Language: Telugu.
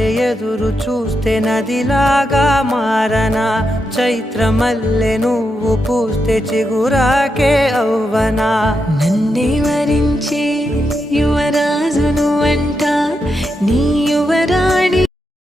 వలె ఎదురు చూస్తే నదిలాగా మారనా, చైత్రమల్లె నువ్వు పూస్తే చిగురాకే అవ్వనా. నన్నే వరించే యువరాజును అంట నీ యువరాజు